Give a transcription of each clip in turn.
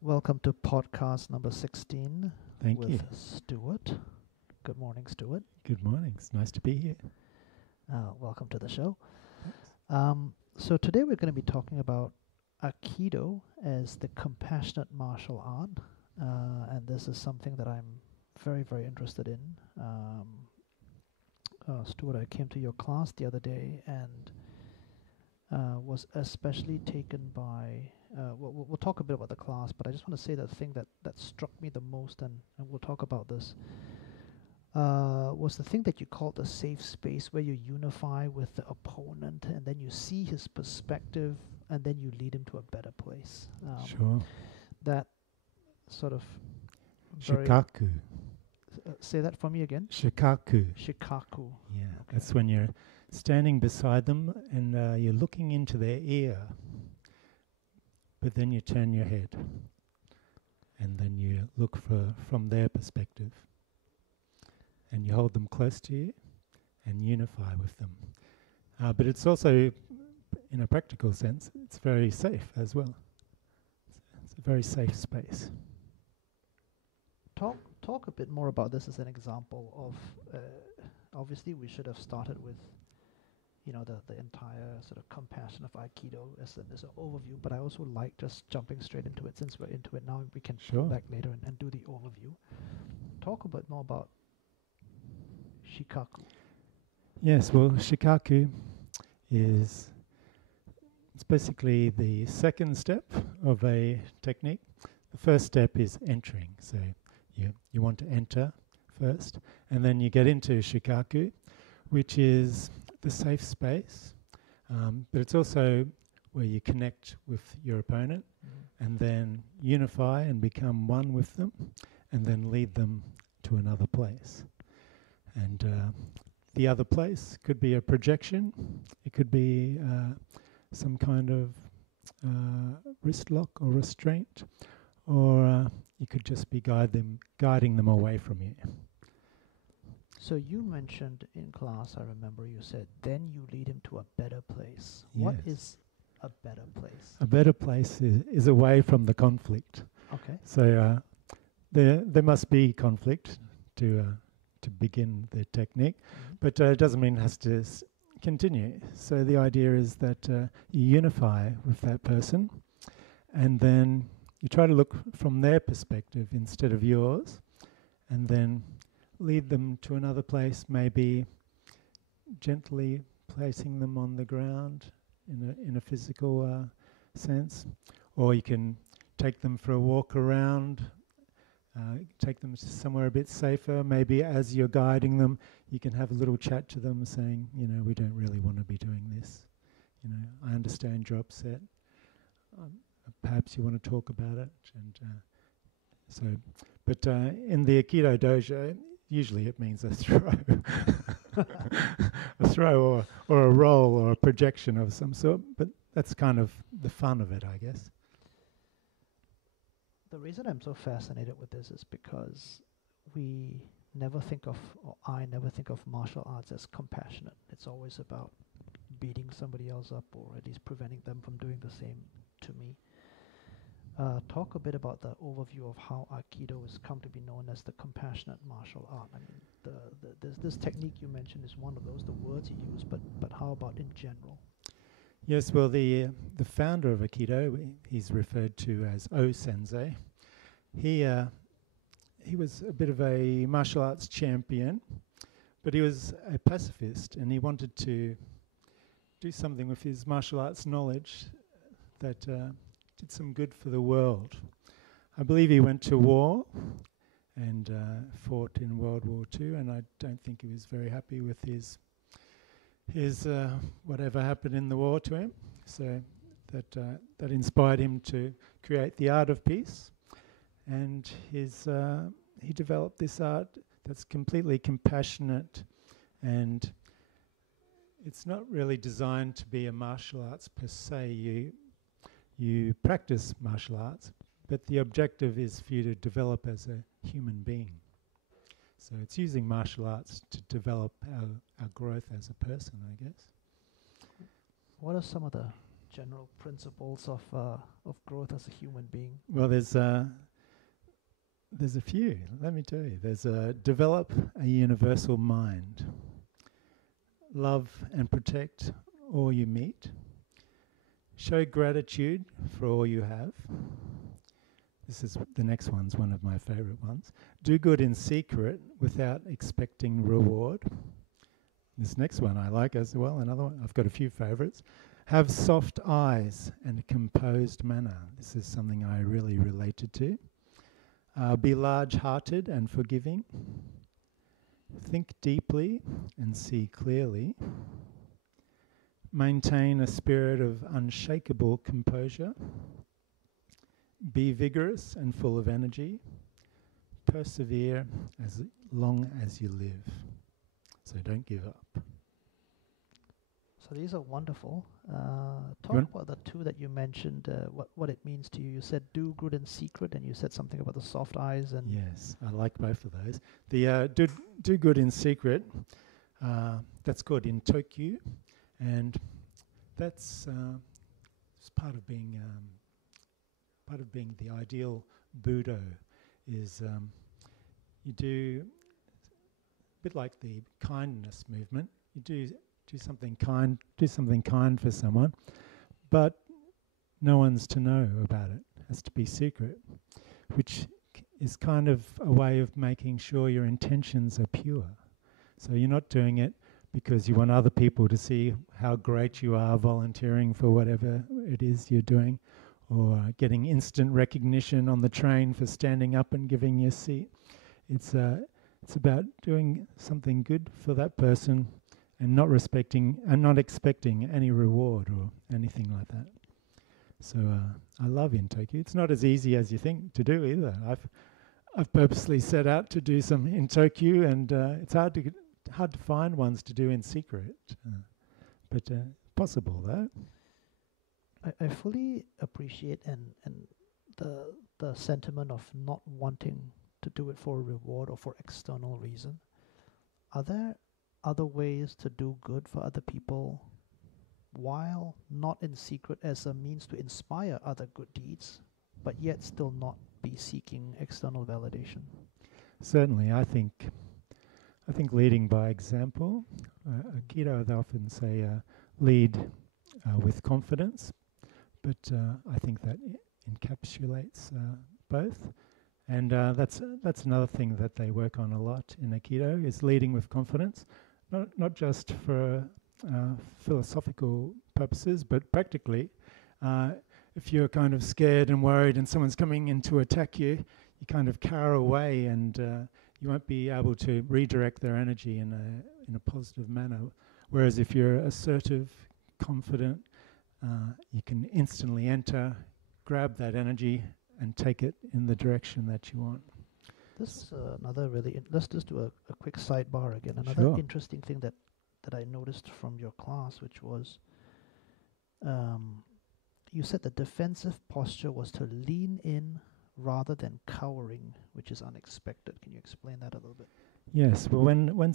Welcome to podcast number 16 Thank with you. Stuart. Good morning, Stuart. Good morning. It's nice to be here. Welcome to the show. So today we're going to be talking about Aikido as the compassionate martial art. And this is something that I'm very, very interested in. Stuart, I came to your class the other day and was especially taken by we'll talk a bit about the class, but I just want to say the thing that struck me the most, and we'll talk about this, was the thing that you called the safe space, where you unify with the opponent and then you see his perspective and then you lead him to a better place. Sure. That sort of very Shikaku. Say that for me again. Shikaku. Shikaku. Yeah. Okay. That's when you're standing beside them and you're looking into their ear, but then you turn your head and then you look from their perspective and you hold them close to you and unify with them. But it's also, in a practical sense, it's very safe as well. It's a very safe space. Talk a bit more about this as an example of, obviously we should have started with, the entire sort of compassion of Aikido as an overview, but I also like just jumping straight into it. Since we're into it now, we can Sure. come back later and do the overview. Talk a bit more about Shikaku. Yes, well, Shikaku it's basically the second step of a technique. The first step is entering. So you want to enter first, and then you get into Shikaku, which is the safe space, but it's also where you connect with your opponent and then unify and become one with them and then lead them to another place. And the other place could be a projection, it could be some kind of wrist lock or restraint, or you could just be guiding them away from you. So you mentioned in class, I remember you said, then you lead him to a better place. Yes. What is a better place? A better place is away from the conflict. Okay. So there must be conflict to begin the technique, but it doesn't mean it has to continue. So the idea is that you unify with that person, and then you try to look from their perspective instead of yours, and then lead them to another place, maybe gently placing them on the ground in a physical sense, or you can take them for a walk around, take them to somewhere a bit safer. Maybe as you're guiding them, you can have a little chat to them saying, we don't really want to be doing this. I understand you're upset. Perhaps you want to talk about it. And but in the Aikido dojo, usually it means a throw. A throw or a roll or a projection of some sort, but that's kind of the fun of it, I guess. The reason I'm so fascinated with this is because we never think of, or I never think of martial arts as compassionate. It's always about beating somebody else up, or at least preventing them from doing the same to me. Talk a bit about the overview of how Aikido has come to be known as the compassionate martial art. I mean, this technique you mentioned is one of those, the words you use, but how about in general? Yes, well, the founder of Aikido, he's referred to as Sensei. He was a bit of a martial arts champion, but he was a pacifist, and he wanted to do something with his martial arts knowledge that did some good for the world. I believe he went to war and fought in World War II, and I don't think he was very happy with his whatever happened in the war to him. So that inspired him to create the art of peace, and he developed this art that's completely compassionate, and it's not really designed to be a martial arts per se. You practice martial arts, but the objective is for you to develop as a human being. So it's using martial arts to develop our growth as a person, I guess. What are some of the general principles of growth as a human being? Well, there's a few. Let me tell you. There's develop a universal mind. Love and protect all you meet. Show gratitude for all you have. This is the next one's one of my favorite ones. Do good in secret without expecting reward. This next one I like as well. Another one. I've got a few favorites. Have soft eyes and a composed manner. This is something I really related to. Be large-hearted and forgiving. Think deeply and see clearly. Maintain a spirit of unshakable composure. Be vigorous and full of energy. Persevere as long as you live. So don't give up. So these are wonderful. Talk about the two that you mentioned, what it means to you. You said do good in secret, and you said something about the soft eyes. And yes, I like both of those. The do good in secret, that's called in Tokyo, and that's it's part of being the ideal Buddha. Is you do a bit like the kindness movement. You do something kind for someone, but no one's to know about it. It has to be secret, which is kind of a way of making sure your intentions are pure. So you're not doing it because you want other people to see how great you are volunteering for whatever it is you're doing, or getting instant recognition on the train for standing up and giving your seat. It's about doing something good for that person and not expecting any reward or anything like that. So I love in Tokyo. It's not as easy as you think to do either. I've purposely set out to do some in Tokyo, and it's hard to find ones to do in secret, but possible though. I fully appreciate and the sentiment of not wanting to do it for a reward or for external reason. Are there other ways to do good for other people while not in secret, as a means to inspire other good deeds, but yet still not be seeking external validation? Certainly, I think leading by example. Aikido, they often say lead with confidence, but I think that encapsulates both. And that's another thing that they work on a lot in Aikido, is leading with confidence, not just for philosophical purposes, but practically. If you're kind of scared and worried and someone's coming in to attack you, you kind of cower away, and you won't be able to redirect their energy in a positive manner. Whereas if you're assertive, confident, you can instantly enter, grab that energy, and take it in the direction that you want. This is another really... let's just do a quick sidebar again. Another Sure. interesting thing that I noticed from your class, which was you said the defensive posture was to lean in rather than cowering, which is unexpected. Can you explain that a little bit? Yes. Well, when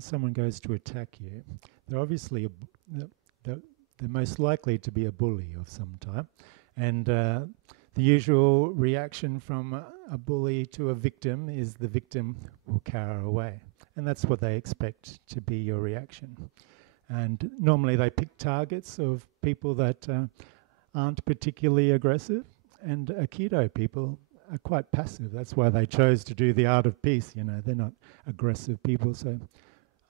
someone goes to attack you, they're obviously they're most likely to be a bully of some type, and the usual reaction from a bully to a victim is the victim will cower away, and that's what they expect to be your reaction. And normally they pick targets of people that aren't particularly aggressive, and Aikido people are quite passive. That's why they chose to do the art of peace. You know, they're not aggressive people. So,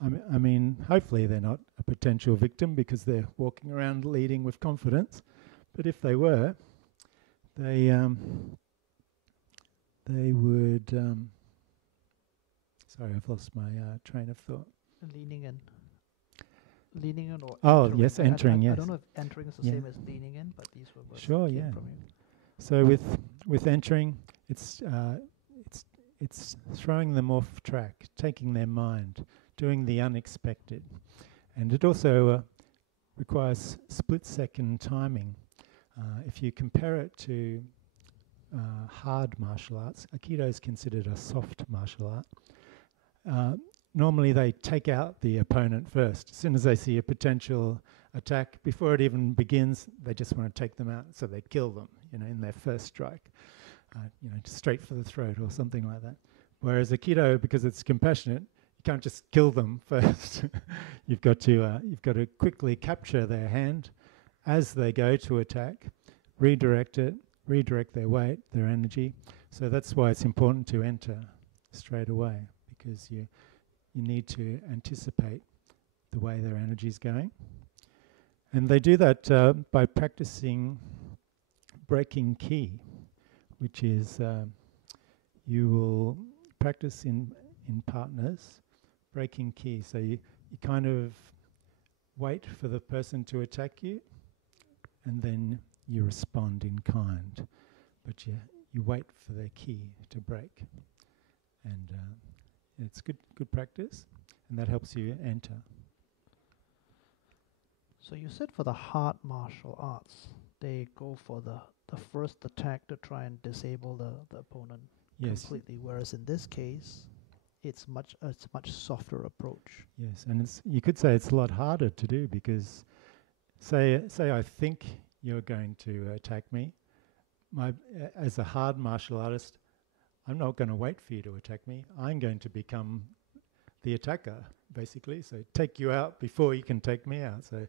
I mean, hopefully they're not a potential victim because they're walking around leading with confidence. But if they were, they would. Sorry, I've lost my train of thought. Leaning in. Leaning in, or entering. Yes, entering. I Yes. don't know if entering is the same as leaning in, but these were words sure. that came Yeah. from you. So with entering, it's throwing them off track, taking their mind, doing the unexpected, and it also requires split-second timing. If you compare it to hard martial arts, Aikido is considered a soft martial art. normally they take out the opponent first. As soon as they see a potential attack, before it even begins, they just want to take them out, so they kill them, in their first strike, straight for the throat or something like that. Whereas Aikido, because it's compassionate, you can't just kill them first. You've got to quickly capture their hand as they go to attack, redirect their weight, their energy. So that's why it's important to enter straight away, because you need to anticipate the way their energy is going. And they do that by practicing breaking ki, which is you will practice in partners, breaking ki. So you kind of wait for the person to attack you, and then you respond in kind. But you wait for their ki to break. And it's good practice, and that helps you enter. So you said for the hard martial arts, they go for the first attack to try and disable the opponent completely, whereas in this case, it's a much softer approach. Yes, and you could say it's a lot harder to do, because say I think you're going to attack me. As a hard martial artist, I'm not going to wait for you to attack me. I'm going to become the attacker, basically. So take you out before you can take me out. So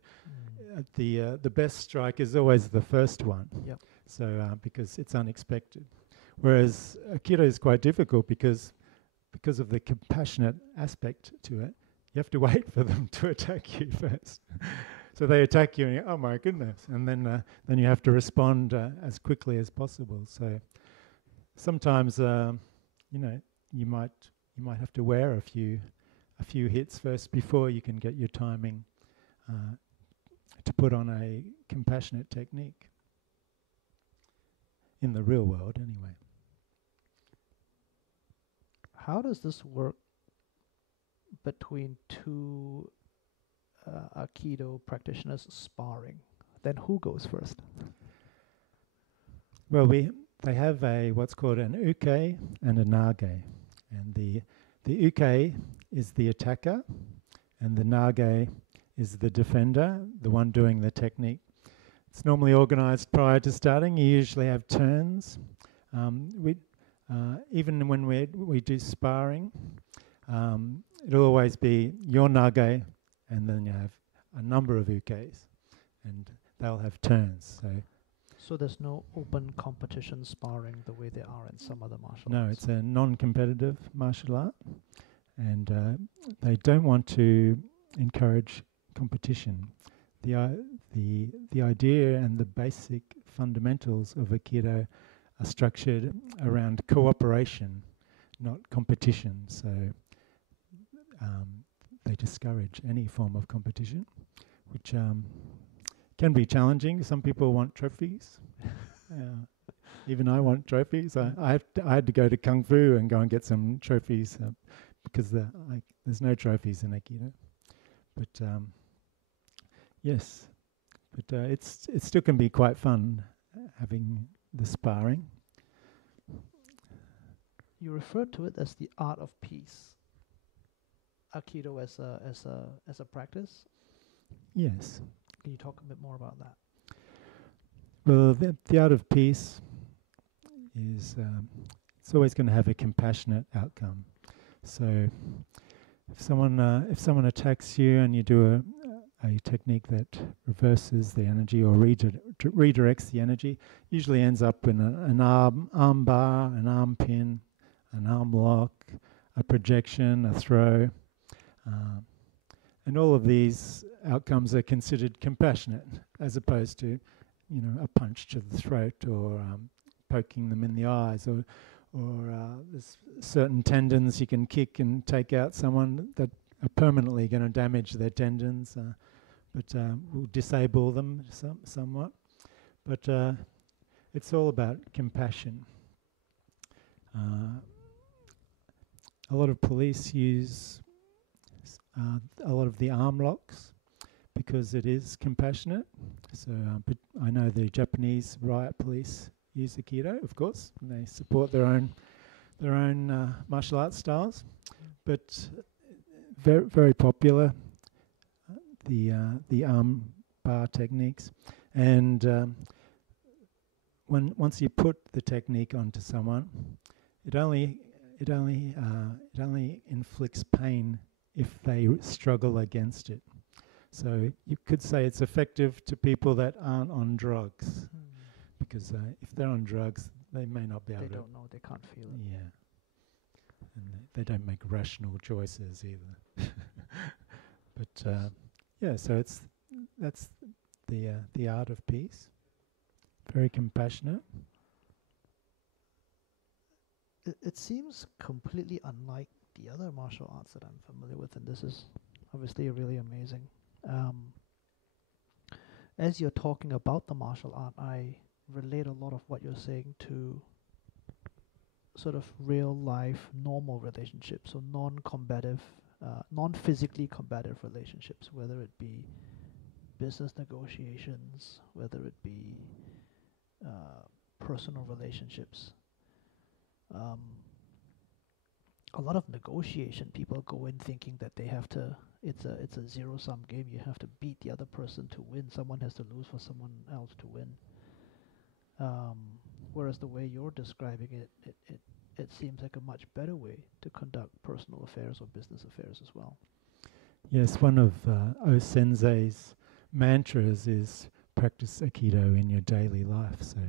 the best strike is always the first one. Yep. So because it's unexpected. Whereas Aikido is quite difficult because of the compassionate aspect to it. You have to wait for them to attack you first. So they attack you, and you, oh my goodness, and then you have to respond as quickly as possible. So sometimes you might have to wear a few hits first before you can get your timing to put on a compassionate technique. In the real world, anyway. How does this work between two Aikido practitioners sparring? Then who goes first? Well, they have what's called an uke and a nage, and the uke is the attacker, and the nage is the defender, the one doing the technique. It's normally organised prior to starting. You usually have turns. Even when we do sparring, it'll always be your nage, and then you have a number of ukes, and they'll have turns. So there's no open competition sparring the way there are in some other martial arts? No, it's a non-competitive martial art, and they don't want to encourage competition. The idea and the basic fundamentals of Aikido are structured around cooperation, not competition. So they discourage any form of competition, which can be challenging. Some people want trophies. Even I want trophies. I had to go to Kung Fu and go and get some trophies because there's no trophies in Aikido. But yes, but it still can be quite fun having the sparring. You refer to it as the art of peace. Aikido as a practice. Yes. Can you talk a bit more about that? Well, the art of peace is it's always going to have a compassionate outcome. So if someone attacks you and you do a technique that reverses the energy or redirects the energy, usually ends up in an arm bar, an arm pin, an arm lock, a projection, a throw. And all of these outcomes are considered compassionate, as opposed to, a punch to the throat or poking them in the eyes, or there's certain tendons you can kick and take out someone that are permanently going to damage their tendons, but will disable them somewhat. But it's all about compassion. A lot of police use a lot of the arm locks because it is compassionate. So, but I know the Japanese riot police use Aikido, of course, and they support their own martial arts styles. But very popular. The arm bar techniques, and once you put the technique onto someone, it only inflicts pain if they struggle against it. So you could say it's effective to people that aren't on drugs, because if they're on drugs, they may not be able to. They don't know, they can't feel it. Yeah, and they don't make rational choices either. But yeah, so that's the art of peace. Very compassionate. It seems completely unlike the other martial arts that I'm familiar with, and this is obviously really amazing. As you're talking about the martial art, I relate a lot of what you're saying to sort of real life normal relationships, so non-combative, non-physically combative relationships, whether it be business negotiations, whether it be personal relationships. A lot of negotiation, people go in thinking that they have to, it's a zero-sum game. You have to beat the other person to win. Someone has to lose for someone else to win. Whereas the way you're describing it seems like a much better way to conduct personal affairs or business affairs as well. Yes, one of Sensei's mantras is practice Aikido in your daily life. So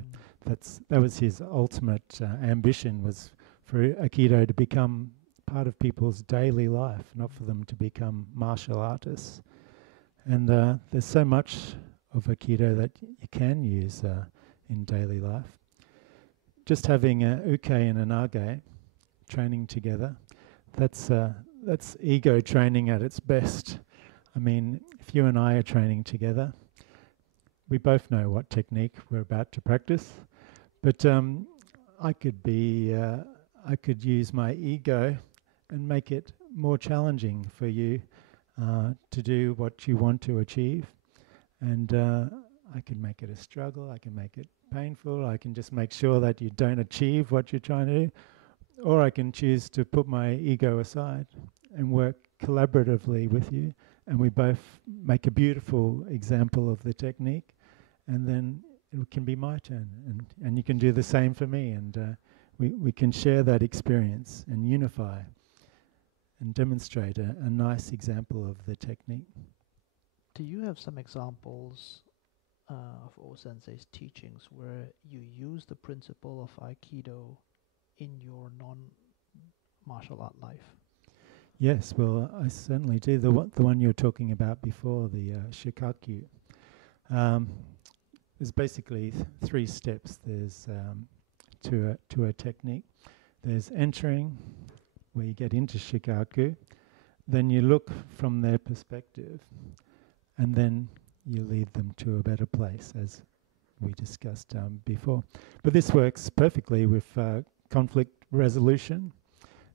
that was his ultimate ambition, was for Aikido to become part of people's daily life, not for them to become martial artists. And there's so much of Aikido that you can use in daily life. Just having a uke and an age training together, that's ego training at its best. I mean, if you and I are training together, we both know what technique we're about to practice, but I could use my ego and make it more challenging for you to do what you want to achieve, and I can make it a struggle, I can make it painful, I can just make sure that you don't achieve what you're trying to do, or I can choose to put my ego aside and work collaboratively with you, and we both make a beautiful example of the technique, and then it can be my turn, and you can do the same for me, and we can share that experience and unify and demonstrate a nice example of the technique. Do you have some examples of O Sensei's teachings where you use the principle of Aikido in your non-martial art life? Yes, well, I certainly do. The one you were talking about before, the Shikaku. There's basically three steps. There's to a technique. There's entering, where you get into Shikaku. Then you look from their perspective, and then you lead them to a better place, as we discussed before. But this works perfectly with conflict resolution,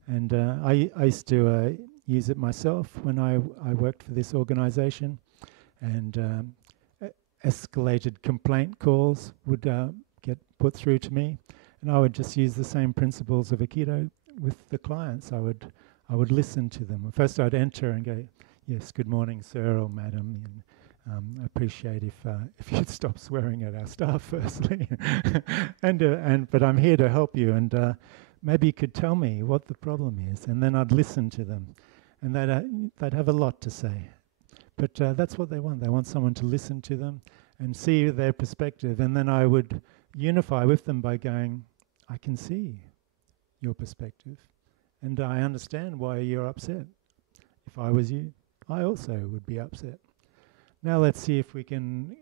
and I used to use it myself when I worked for this organization, and escalated complaint calls would get put through to me, and I would just use the same principles of Aikido with the clients. I would listen to them. First I'd enter and go, yes, good morning, sir or madam, and I appreciate if you'd stop swearing at our staff firstly, but I'm here to help you, and maybe you could tell me what the problem is, and then I'd listen to them, and they'd have a lot to say, but that's what they want. They want someone to listen to them and see their perspective, and then I would unify with them by going, I can see your perspective, and I understand why you're upset. If I was you, I also would be upset. Now let's see if we can,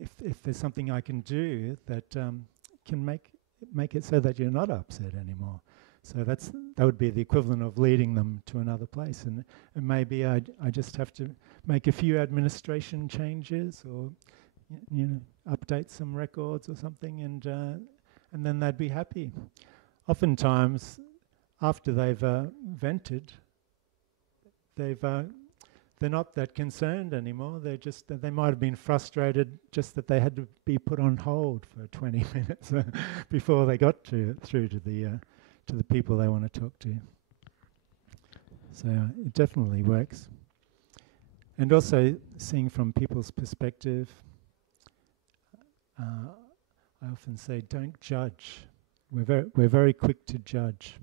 if there's something I can do that can make it so that you're not upset anymore. So that would be the equivalent of leading them to another place, and maybe I just have to make a few administration changes, or update some records or something, and then they'd be happy. Oftentimes, after they've vented, they're not that concerned anymore. They might have been frustrated just that they had to be put on hold for 20 minutes before they got through to the people they want to talk to. So it definitely works. And also seeing from people's perspective, I often say, don't judge. We're very quick to judge,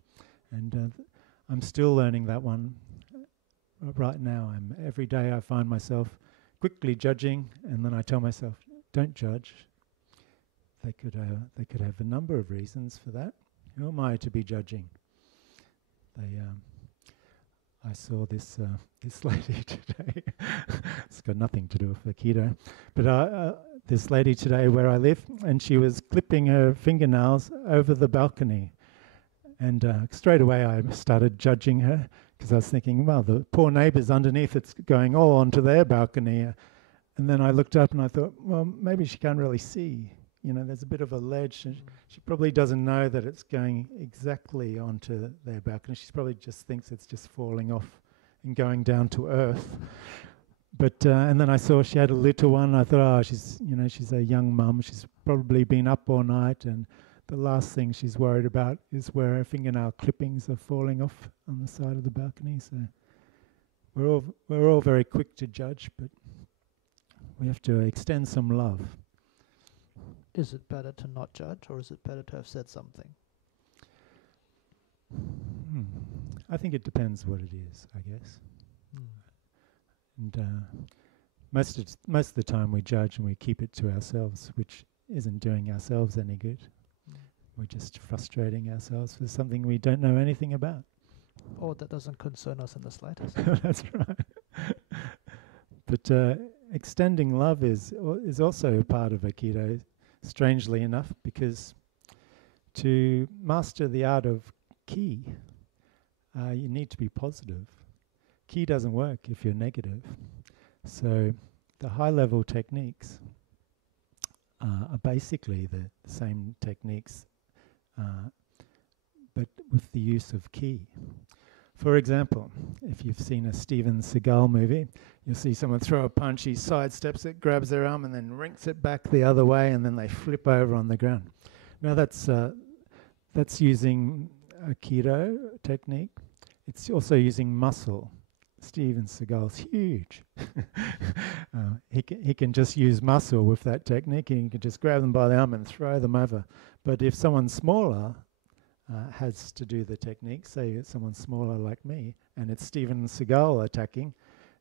and I'm still learning that one right now. Every day I find myself quickly judging, and then I tell myself, don't judge. They could have a number of reasons for that. Who am I to be judging? I saw this lady today. It's got nothing to do with Aikido, but this lady today where I live, and she was clipping her fingernails over the balcony, and straight away I started judging her because I was thinking, well, the poor neighbours underneath, it's going all onto their balcony, and then I looked up and I thought, well, maybe she can't really see. You know, there's a bit of a ledge, and she probably doesn't know that it's going exactly onto their balcony. She probably just thinks it's just falling off and going down to earth. But and then I saw she had a little one. I thought, oh, she's a young mum. She's probably been up all night, and the last thing she's worried about is where her fingernail clippings are falling off on the side of the balcony. So we're all very quick to judge, but we have to extend some love. Is it better to not judge, or is it better to have said something? I think it depends what it is, I guess. And most of the time we judge and we keep it to ourselves, which isn't doing ourselves any good. We're just frustrating ourselves for something we don't know anything about. Or that doesn't concern us in the slightest. That's right. But extending love is also a part of Aikido, strangely enough, because to master the art of ki, you need to be positive. Ki doesn't work if you're negative. So the high-level techniques are basically the same techniques, but with the use of ki. For example, if you've seen a Steven Seagal movie, you'll see someone throw a punch, he sidesteps it, grabs their arm, and then rinks it back the other way, and then they flip over on the ground. Now that's using Aikido technique. It's also using muscle. Steven Seagal's huge. He can just use muscle with that technique, and he can just grab them by the arm and throw them over. But if someone smaller has to do the technique, say it's someone smaller like me, and it's Steven Seagal attacking,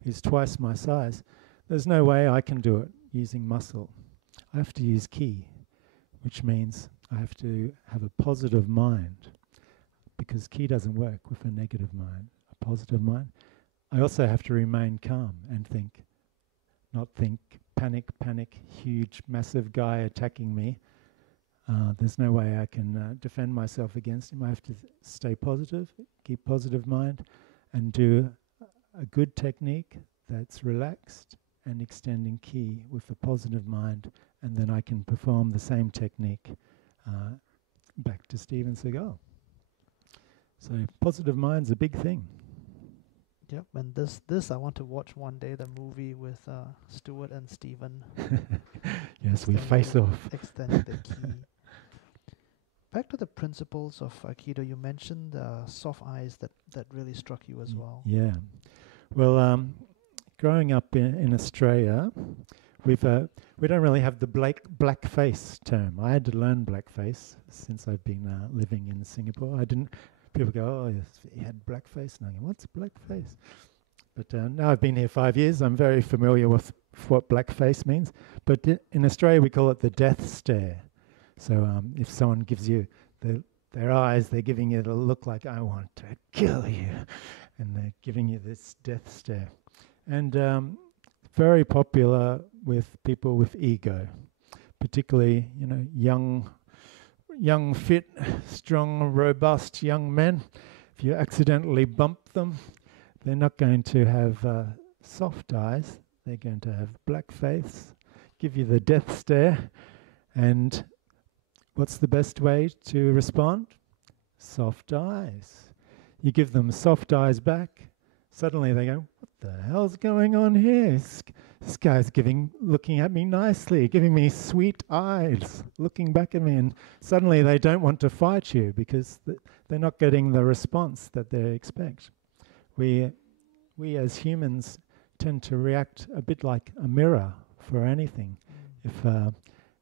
who's twice my size, there's no way I can do it using muscle. I have to use ki, which means I have to have a positive mind, because ki doesn't work with a negative mind, a positive mind. I also have to remain calm and think, not think, panic, huge, massive guy attacking me. There's no way I can defend myself against him. I have to stay positive, keep positive mind, and do a good technique that's relaxed and extending ki with a positive mind, and then I can perform the same technique back to Steven Seagal. So positive mind's a big thing. Yep, and this I want to watch one day, the movie with Stuart and Stephen. Yes, we face off. Extending the ki. Back to the principles of Aikido, you mentioned soft eyes that really struck you as well. Yeah. Well, growing up in Australia, we don't really have the blackface term. I had to learn blackface since I've been living in Singapore. People go, oh, yes, he had blackface. And I go, what's blackface? But now I've been here 5 years, I'm very familiar with what blackface means. But in Australia, we call it the death stare. So if someone gives you their eyes, they're giving you the look like, I want to kill you. And they're giving you this death stare. And very popular with people with ego, particularly, young, fit, strong, robust young men. If you accidentally bump them, they're not going to have soft eyes. They're going to have black face, give you the death stare. And what's the best way to respond? Soft eyes. You give them soft eyes back, suddenly they go, what the hell's going on here? This guy's looking at me nicely, giving me sweet eyes, looking back at me, and suddenly they don't want to fight you because they're not getting the response that they expect. we as humans tend to react a bit like a mirror for anything. If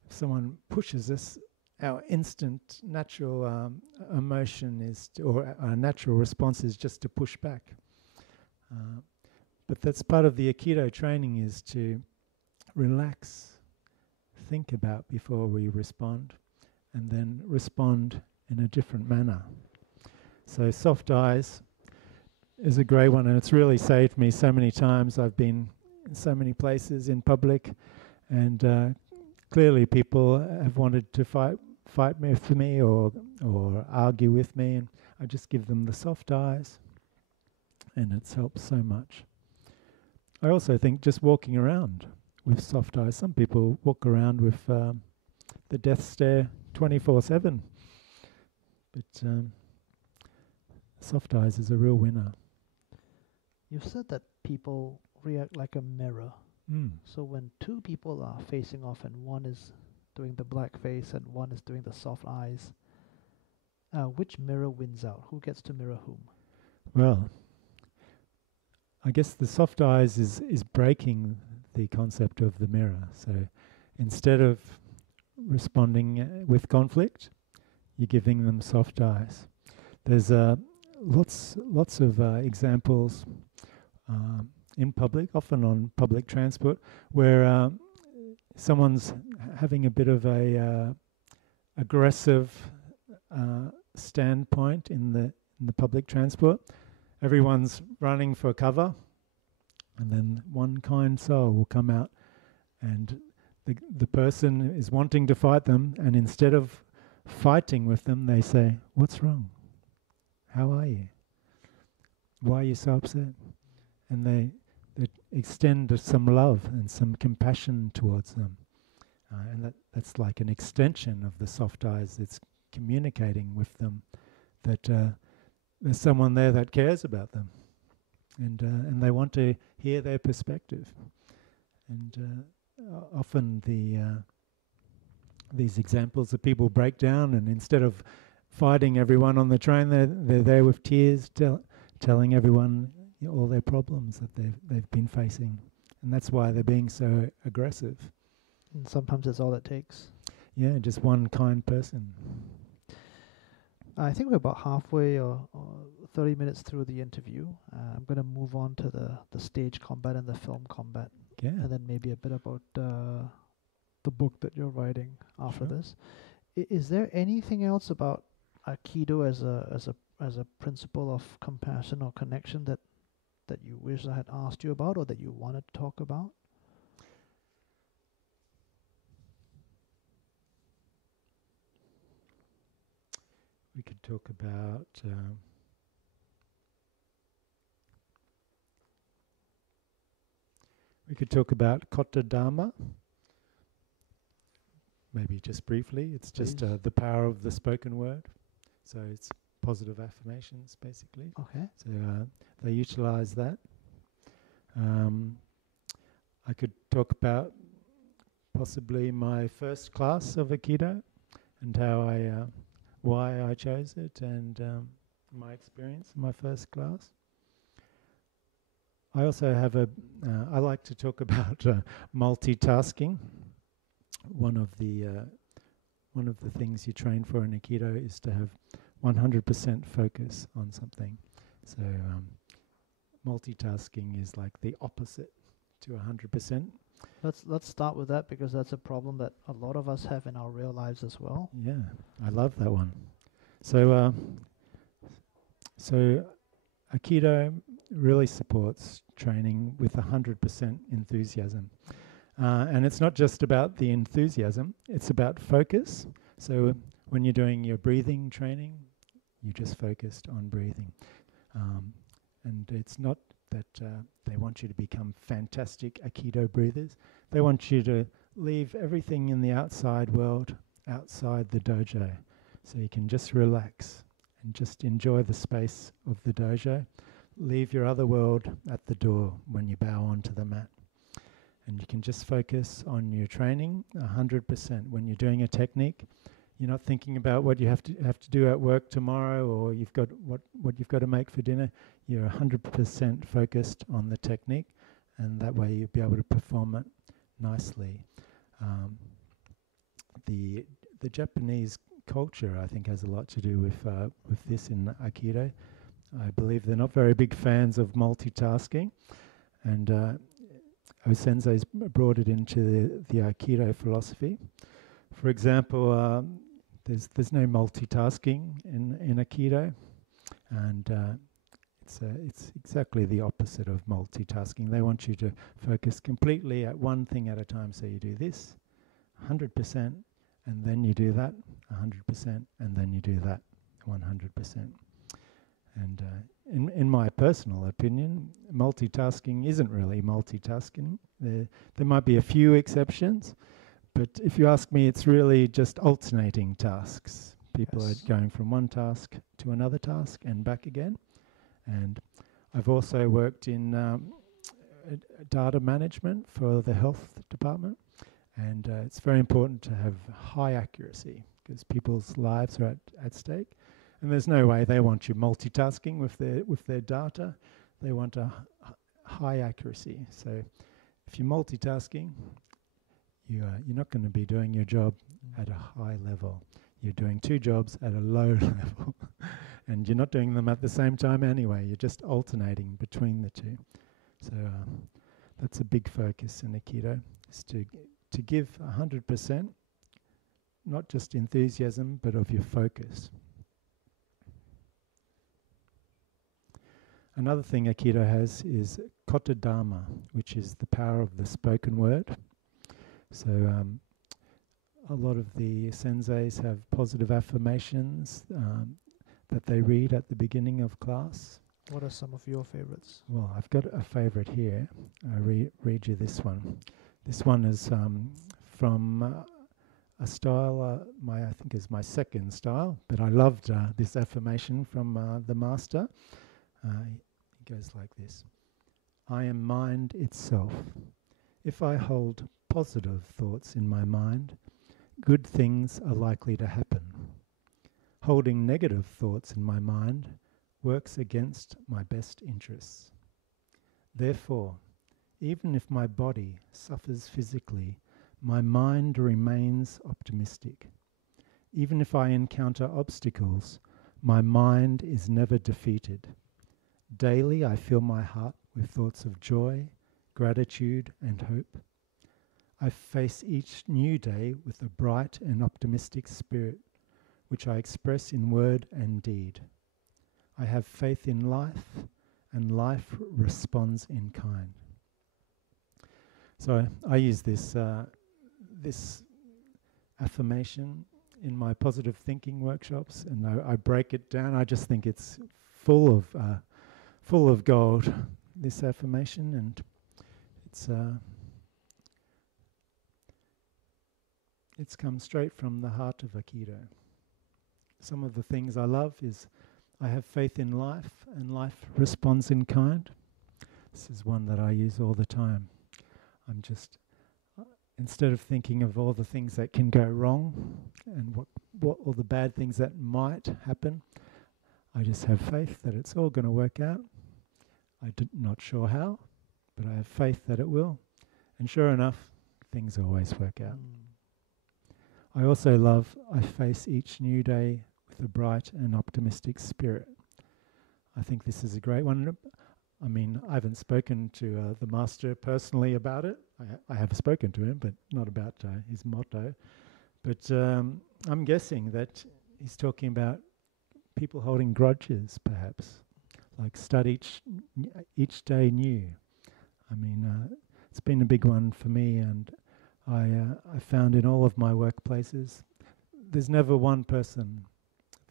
someone pushes us, our instant natural emotion is, or our natural response is just to push back. But that's part of the Aikido training, is to relax, think about before we respond, and then respond in a different manner. So soft eyes is a great one, and it's really saved me so many times. I've been in so many places in public, and clearly people have wanted to fight with me or argue with me, and I just give them the soft eyes, and it's helped so much. I also think just walking around with soft eyes. Some people walk around with the death stare 24/7, but soft eyes is a real winner. You've said that people react like a mirror. So when two people are facing off and one is doing the black face and one is doing the soft eyes, which mirror wins out? Who gets to mirror whom? Well, I guess the soft eyes is breaking the concept of the mirror. So instead of responding with conflict, you're giving them soft eyes. There's lots of examples in public, often on public transport, where someone's having a bit of a aggressive standpoint in the public transport. Everyone's running for cover, and then one kind soul will come out, and the person is wanting to fight them, and instead of fighting with them, they say, "What's wrong? How are you? Why are you so upset?" And they extend some love and some compassion towards them. And that's like an extension of the soft eyes. It's communicating with them that there's someone there that cares about them, and they want to hear their perspective. And often these examples of people break down, and instead of fighting everyone on the train, they're there with tears, telling everyone all their problems that they've been facing, and that's why they're being so aggressive. And sometimes that's all it takes. Yeah, just one kind person. I think we're about halfway or 30 minutes through the interview. I'm going to move on to the stage combat and the film combat, and then maybe a bit about the book that you're writing after this. Is there anything else about Aikido as a principle of compassion or connection that you wish I had asked you about, or that you wanted to talk about? We could talk about Kota Dharma. Maybe just briefly. It's just the power of the spoken word. So it's positive affirmations, basically. Okay. So they utilize that. I could talk about possibly my first class of Aikido and how why I chose it, and my experience in my first class. I also have I like to talk about multitasking. One of the things you train for in Aikido is to have 100% focus on something. So multitasking is like the opposite to 100%. Let's start with that, because that's a problem that a lot of us have in our real lives as well. Yeah, I love that one. So Aikido really supports training with 100% enthusiasm. And it's not just about the enthusiasm, it's about focus. So when you're doing your breathing training, you just focused on breathing. And it's not that they want you to become fantastic Aikido breathers. They want you to leave everything in the outside world outside the dojo. So you can just relax and just enjoy the space of the dojo. Leave your other world at the door when you bow onto the mat. And you can just focus on your training 100%. When you're doing a technique, You're not thinking about what you have to do at work tomorrow, or you've got what you've got to make for dinner. You're 100% focused on the technique, and that way you'll be able to perform it nicely. The Japanese culture, I think, has a lot to do with this in Aikido. I believe they're not very big fans of multitasking, and Sensei's brought it into the Aikido philosophy. For example, there's no multitasking in Aikido, and it's exactly the opposite of multitasking. They want you to focus completely at one thing at a time. So you do this 100%, and then you do that 100%, and then you do that 100%. And in my personal opinion, multitasking isn't really multitasking. There might be a few exceptions, but if you ask me, it's really just alternating tasks. People are going from one task to another task and back again. And I've also worked in data management for the health department, and it's very important to have high accuracy because people's lives are at stake. And there's no way they want you multitasking with their data. They want a high accuracy. So if you're multitasking, you're not going to be doing your job at a high level. You're doing two jobs at a low level. And you're not doing them at the same time anyway. You're just alternating between the two. So that's a big focus in Aikido, is to give 100%, not just enthusiasm, but of your focus. Another thing Aikido has is kotodama, which is the power of the spoken word. So a lot of the senseis have positive affirmations that they read at the beginning of class. What are some of your favorites? Well, I've got a favorite here. I'll read you this one. This one is from a style, I think is my second style, but I loved this affirmation from the master. It goes like this. I am mind itself. If I hold positive thoughts in my mind, good things are likely to happen. Holding negative thoughts in my mind works against my best interests. Therefore, even if my body suffers physically, my mind remains optimistic. Even if I encounter obstacles, my mind is never defeated. Daily I fill my heart with thoughts of joy, gratitude and hope. I face each new day with a bright and optimistic spirit, which I express in word and deed. I have faith in life, and life responds in kind. So I use this affirmation in my positive thinking workshops, and I break it down. I just think it's full of gold, this affirmation, and it's come straight from the heart of Aikido. Some of the things I love is I have faith in life, and life responds in kind. This is one that I use all the time. I'm just, instead of thinking of all the things that can go wrong and what all the bad things that might happen, I just have faith that it's all going to work out. I'm not sure how, but I have faith that it will. And sure enough, things always work out. I also love, I face each new day with a bright and optimistic spirit. I think this is a great one. I mean, I haven't spoken to the master personally about it. I have spoken to him, but not about his motto. But I'm guessing that he's talking about people holding grudges, perhaps, like start each day new. I mean, it's been a big one for me, and I found in all of my workplaces, there's never one person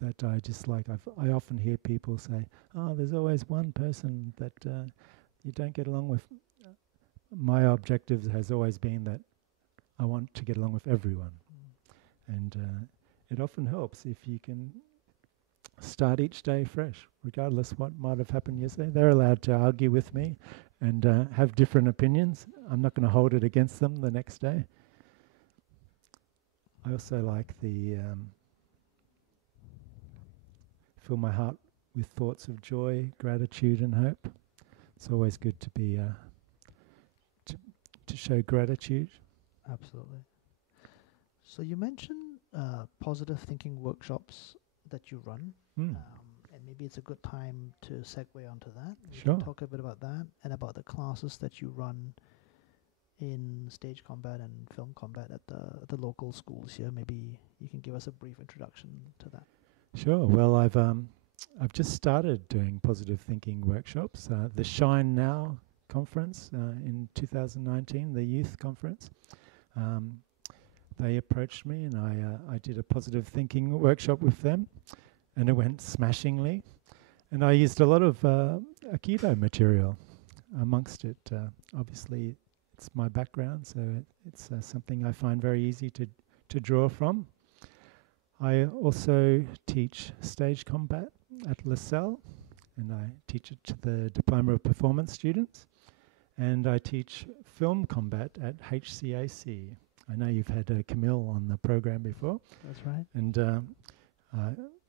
that I dislike. I often hear people say, "Oh, there's always one person that you don't get along with." My objective has always been that I want to get along with everyone, and it often helps if you can start each day fresh, regardless what might have happened yesterday. They're allowed to argue with me and have different opinions. I'm not going to hold it against them the next day. I also like the fill my heart with thoughts of joy, gratitude, and hope. It's always good to be to show gratitude. Absolutely. So you mentioned positive thinking workshops that you run, and maybe it's a good time to segue onto that. We Sure. can talk a bit about that and about the classes that you run in stage combat and film combat at the local schools here. Maybe you can give us a brief introduction to that. Sure. Well, I've just started doing positive thinking workshops. The Shine Now conference in 2019, the youth conference. They approached me, and I did a positive thinking workshop with them, and it went smashingly. And I used a lot of Aikido material amongst it. Obviously, it's my background, so it's something I find very easy to draw from. I also teach stage combat at LASALLE, and I teach it to the Diploma of Performance students. And I teach film combat at HCAC. I know you've had Camille on the program before. That's right. And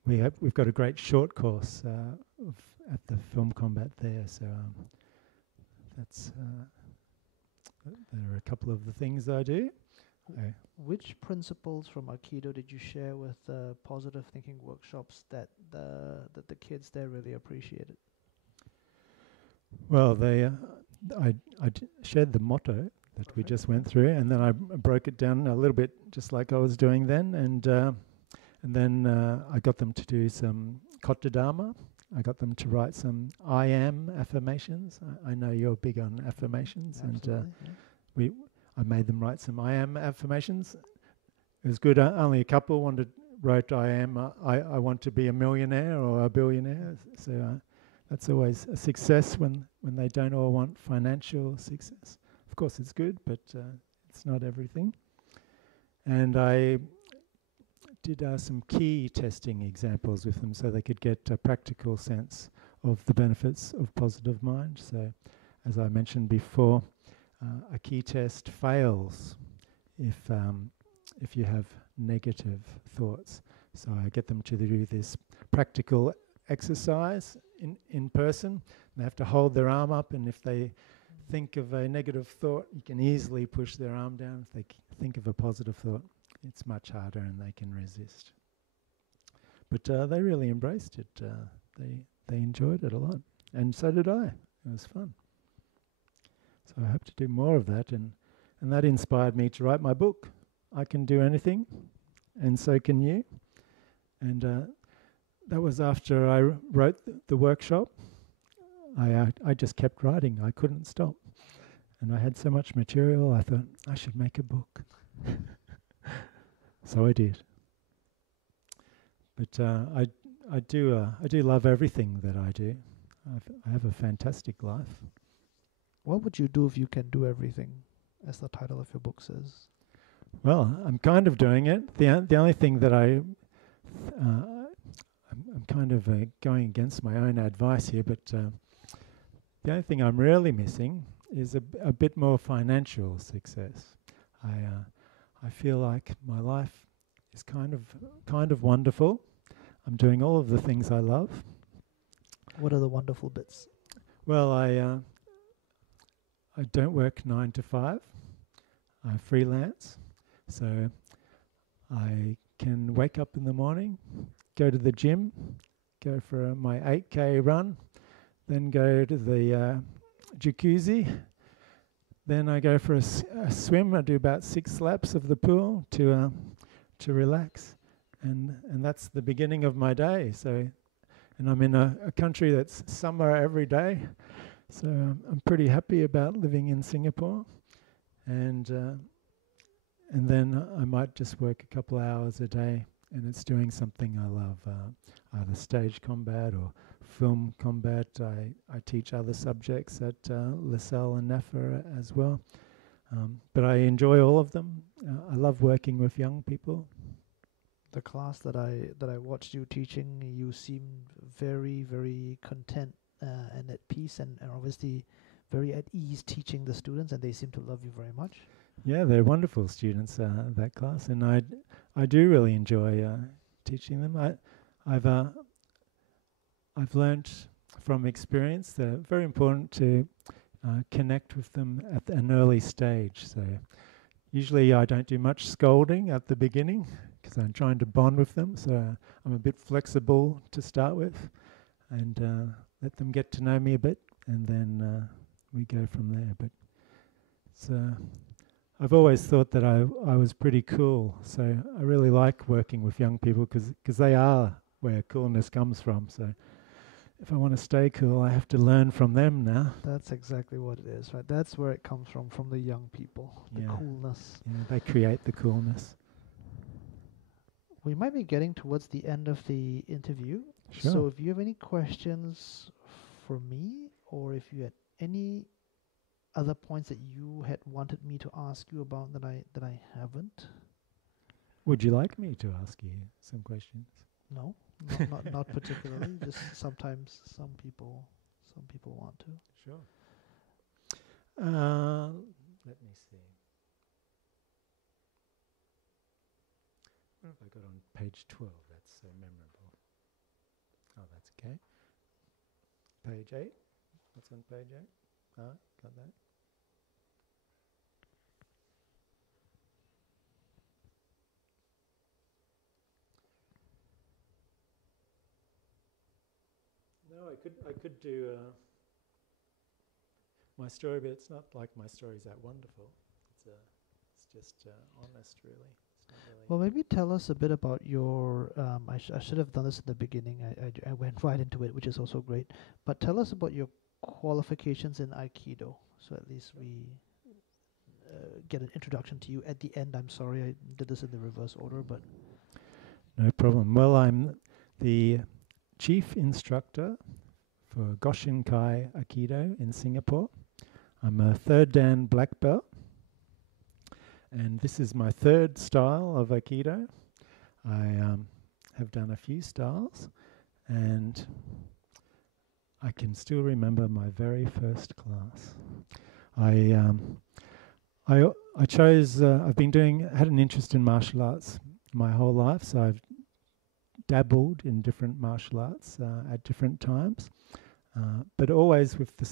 we've got a great short course at the film combat there. So that's there are a couple of the things I do. Which principles from Aikido did you share with the positive thinking workshops that the kids there really appreciated? Well, I shared the motto that we just went through, and then I broke it down a little bit, just like I was doing then, and then I got them to do some kotodama. I got them to write some I am affirmations. I know you're big on affirmations. Absolutely, and I made them write some I am affirmations. It was good. Only a couple wrote I am. I want to be a millionaire or a billionaire. So that's always a success when they don't all want financial success. Of course, it's good, but it's not everything. And I did some key testing examples with them so they could get a practical sense of the benefits of positive mind. So, as I mentioned before, a key test fails if you have negative thoughts. So I get them to do this practical exercise in person. They have to hold their arm up, and if they think of a negative thought, you can easily push their arm down. If they think of a positive thought, it's much harder and they can resist. But they really embraced it. They enjoyed it a lot, and so did I. It was fun. So I hope to do more of that, and that inspired me to write my book. I Can Do Anything, and so can you. And that was after I wrote the workshop. I just kept writing. I couldn't stop. And I had so much material, I thought, I should make a book. So I did. But I do love everything that I do. I have a fantastic life. What would you do if you can do everything, as the title of your book says? Well, I'm kind of doing it. The only thing that I'm kind of going against my own advice here, but the only thing I'm really missing is a bit more financial success. I feel like my life is kind of wonderful. I'm doing all of the things I love. What are the wonderful bits? Well, I don't work 9 to 5. I freelance, so I can wake up in the morning, go to the gym, go for my 8K run, then go to the jacuzzi, then I go for a swim. I do about 6 laps of the pool to relax, and that's the beginning of my day. So, and I'm in a country that's summer every day, so I'm pretty happy about living in Singapore, and then I might just work a couple hours a day, and it's doing something I love, either stage combat or film combat. I teach other subjects at LaSalle and NAFA as well, but I enjoy all of them. I love working with young people. The class that I watched you teaching, you seemed very, very content and at peace, and obviously very at ease teaching the students, and they seem to love you very much. Yeah, they're wonderful students, that class, and I do really enjoy teaching them. I've learnt from experience that it's very important to connect with them at an early stage. So usually I don't do much scolding at the beginning because I'm trying to bond with them. So I'm a bit flexible to start with and let them get to know me a bit, and then we go from there. But it's, I've always thought that I was pretty cool. So I really like working with young people because they are where coolness comes from. So if I want to stay cool, I have to learn from them now. That's exactly what it is, right? That's where it comes from the young people, the coolness. Yeah, they create the coolness. We might be getting towards the end of the interview. Sure. So if you have any questions for me, or if you had any other points that you had wanted me to ask you about that I haven't. Would you like me to ask you some questions? No, not particularly. Just sometimes some people want to. Sure. Let me see. What have I got on page 12? That's so memorable. Oh, that's okay. Page 8. What's on page 8? Ah, got that. No, I could do my story, but it's not like my story's that wonderful. It's just honest, really. It's not really. Well, maybe tell us a bit about your. I should have done this in the beginning. I went right into it, which is also great. But tell us about your qualifications in Aikido, so at least we get an introduction to you at the end. I'm sorry I did this in the reverse order, but No problem. Well, I'm the chief instructor for Goshinkai Aikido in Singapore. I'm a 3rd Dan black belt, and this is my 3rd style of Aikido. I have done a few styles, and I can still remember my very first class. I chose. I've had an interest in martial arts my whole life, so I've dabbled in different martial arts at different times, but always with the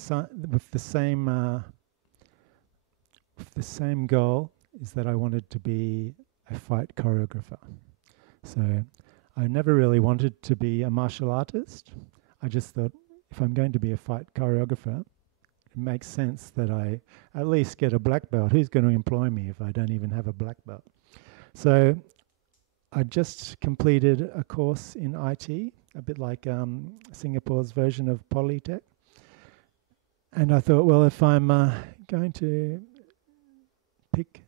same goal, is that I wanted to be a fight choreographer. So I never really wanted to be a martial artist. I just thought, if I'm going to be a fight choreographer, it makes sense that I at least get a black belt. Who's going to employ me if I don't even have a black belt? So I just completed a course in IT, a bit like Singapore's version of Polytech. And I thought, well, if I'm going to pick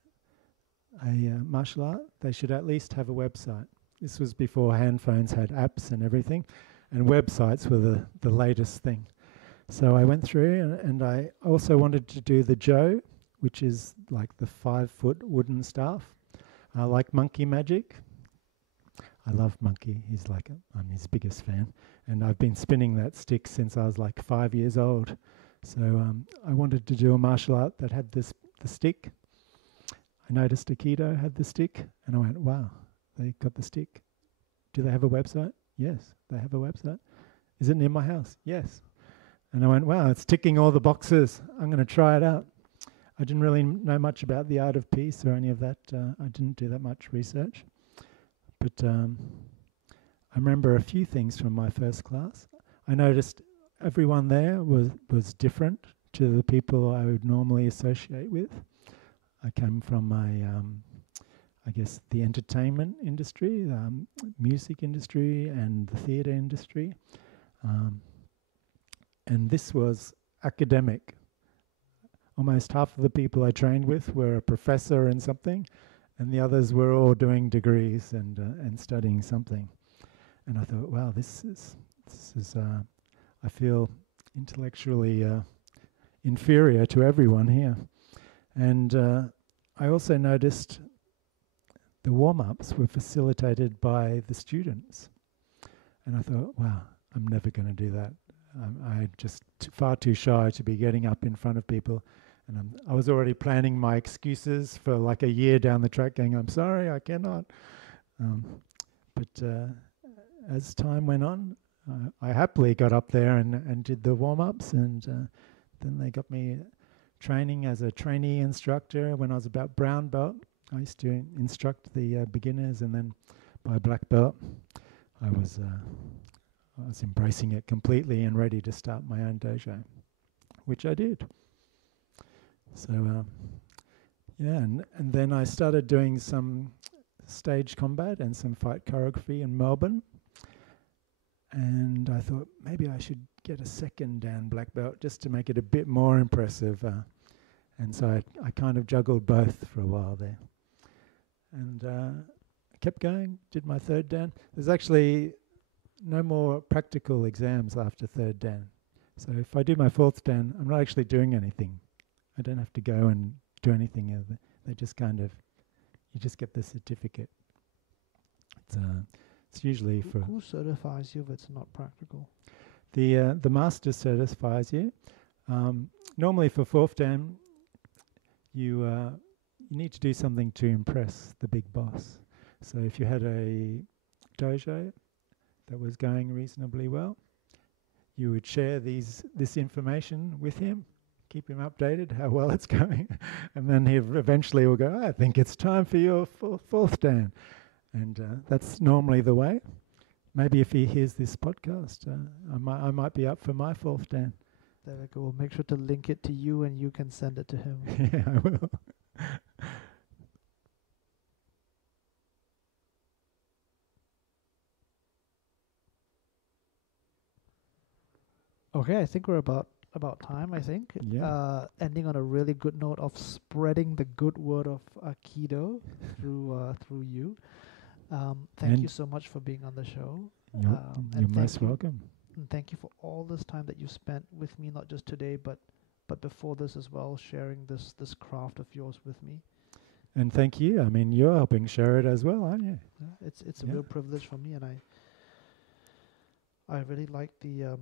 a martial art, they should at least have a website. This was before handphones had apps and everything, and websites were the latest thing. So I went through, and I also wanted to do the Jo, which is like the 5-foot wooden staff, like monkey magic. I love Monkey. I'm his biggest fan. And I've been spinning that stick since I was like 5 years old. So I wanted to do a martial art that had the stick. I noticed Aikido had the stick, and I went, wow, they got the stick. Do they have a website? Yes, they have a website. Is it near my house? Yes. And I went, wow, it's ticking all the boxes. I'm going to try it out. I didn't really know much about the art of peace or any of that. I didn't do that much research. But I remember a few things from my first class. I noticed everyone there was different to the people I would normally associate with. I came from I guess the entertainment industry, music industry, and the theatre industry. And this was academic. Almost half of the people I trained with were a professor in something, and the others were all doing degrees and studying something. And I thought, wow, this is I feel intellectually inferior to everyone here. And I also noticed the warm-ups were facilitated by the students. And I thought, wow, I'm never going to do that. I'm just far too shy to be getting up in front of people. And I was already planning my excuses for like a year down the track, going, I'm sorry, I cannot. But as time went on, I happily got up there and did the warm-ups, and then they got me training as a trainee instructor when I was about brown belt. I used to instruct the beginners, and then by black belt, I was embracing it completely and ready to start my own dojo, which I did. So and then I started doing some stage combat and some fight choreography in Melbourne, and I thought maybe I should get a second Dan black belt just to make it a bit more impressive, and so I kind of juggled both for a while there, and kept going, did my third Dan. There's actually no more practical exams after third Dan, so if I do my fourth Dan, I'm not actually doing anything. I don't have to go and do anything. They just kind of, you just get the certificate. It's usually for... Who certifies you if it's not practical? The master certifies you. Normally for fourth Dan, you need to do something to impress the big boss. So if you had a dojo that was going reasonably well, you would share this information with him, keep him updated how well it's going, and then he eventually will go, I think it's time for your fourth Dan. And that's normally the way. Maybe if he hears this podcast, I might be up for my fourth Dan. There we go. We'll make sure to link it to you, and you can send it to him. Yeah, I will. Okay, I think we're about time, I think. Yeah. Ending on a really good note of spreading the good word of Aikido through you. Thank you so much for being on the show. You're most welcome. And thank you for all this time that you spent with me, not just today, but before this as well, sharing this craft of yours with me. And thank you. I mean, you're helping share it as well, aren't you? Yeah, it's a real privilege for me, and I really like the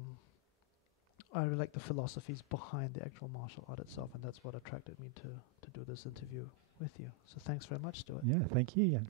philosophies behind the actual martial art itself, and that's what attracted me to do this interview with you. So thanks very much, Stuart. Yeah, thank you, Yian.